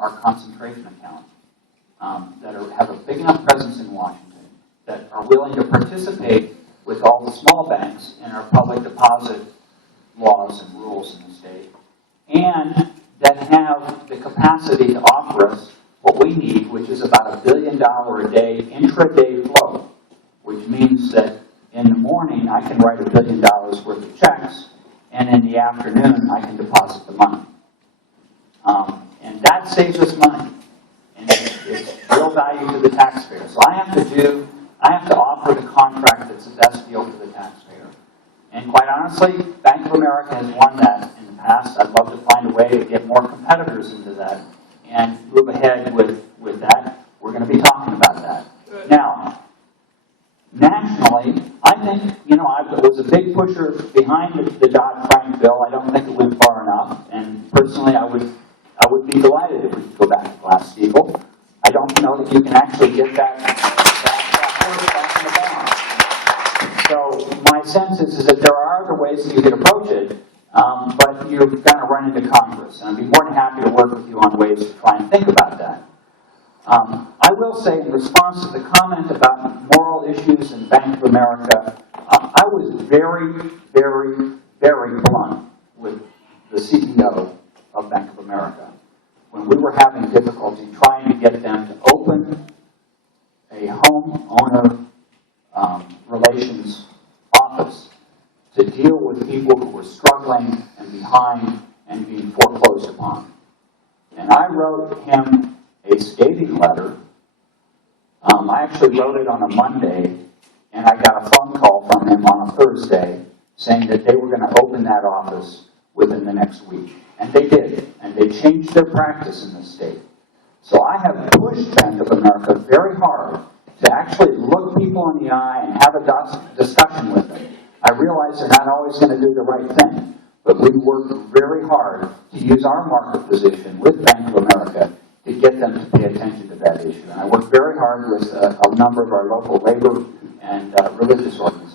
are concentration accounts that have a big enough presence in Washington, that are willing to participate with all the small banks in our public deposit laws and rules in the state, and that have the capacity to offer us what we need, which is about $1 billion a day intraday flow, which means that in the morning I can write $1 billion worth of checks, and in the afternoon I can deposit the money. And that saves us money, and it's real value to the taxpayer. So I have to offer the contract that's the best deal for the taxpayer. And quite honestly, Bank of America has won that in the past. I'd love to find a way to get more competitors into that and move ahead with that. We're going to be talking about that. Good. Now, nationally, I think, I was a big pusher behind the Dodd-Frank bill. I don't think it went far enough. And personally, I would be delighted if we could go back to Glass-Steagall. I don't know that you can actually get that horse back in the barn. So my sense is that there are other ways that you could approach it, but you're going to run into Congress. And I'd be more than happy to work with you on ways to try and think about that. I will say, in response to the comment about moral issues in Bank of America, I was very, very, very blunt with the CEO of Bank of America when we were having difficulty trying to get them to open a homeowner relations office to deal with people who were struggling and behind and being foreclosed upon. And I wrote him a scathing letter. I actually wrote it on a Monday, and I got a phone call from him on a Thursday saying that they were going to open that office within the next week. And they did, and they changed their practice in the state. So I have pushed Bank of America very hard to actually look people in the eye and have a discussion with them. I realize they're not always going to do the right thing, but we work very hard to use our market position with Bank of America to get them to pay attention to that issue. And I work very hard with a number of our local labor and religious organizations.